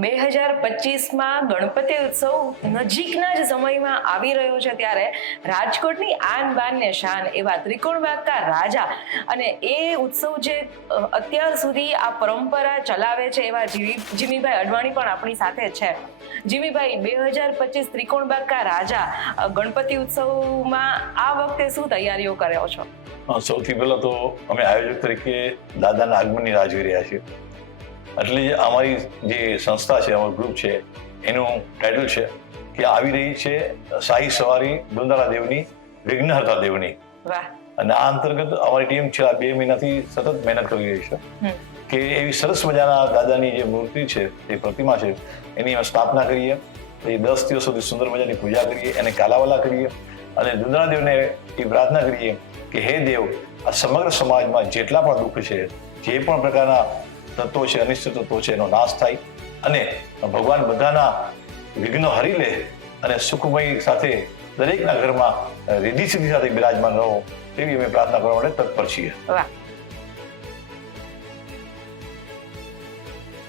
2025માં ગણપતિ ઉત્સવ નજીકના જ સમયમાં આવી રહ્યો છે ત્યારે રાજકોટની આન બાન ને શાન એવા ત્રિકોણબાગકા રાજા અને એ ઉત્સવ જે અત્યાર સુધી આ પરંપરા ચલાવે છે એવા જીમીભાઈ અડવાણી પણ આપણી સાથે છે. જીમીભાઈ, 2025 ત્રિકોણબાગકા રાજા ગણપતિ ઉત્સવમાં આ વખતે શું તૈયારીઓ કર્યો છો? સૌથી પહેલા તો અમે આયોજક તરીકે દાદાના આગમનની રાહ જોઈ રહ્યા છીએ. એટલે અમારી જે સંસ્થા છે, અમારું ગ્રુપ છે, એનું ટાઇટલ છે કે આવી રહી છે શાહી સવારી દુંદાળા દેવની, વિઘ્નહર્તા દેવની. અને આ અંતર્ગત અમારી ટીમ છેલ્લા 2 મહિનાથી સતત મહેનત કરી રહી છે કે એવી સરસ મજાના દાદાની જે મૂર્તિ છે, જે પ્રતિમા છે, એની અમે સ્થાપના કરીએ. એ 10 દિવસ સુધી સુંદર મજાની પૂજા કરીએ, એને કાલાવાલા કરીએ અને દુંદાળા દેવને એ પ્રાર્થના કરીએ કે હે દેવ, આ સમગ્ર સમાજમાં જેટલા પણ દુઃખ છે, જે પણ પ્રકારના તત્વો છે, અનિષ્ટ તત્વો છે, એનો નાશ થાય અને ભગવાન બધાના વિઘ્નો હરી લે અને સુખમય સાથે દરેકના ઘરમાં રિદ્ધિ સિદ્ધિ સાથે બિરાજમાન રહો, એવી અમે પ્રાર્થના કરવા માટે તત્પર છીએ.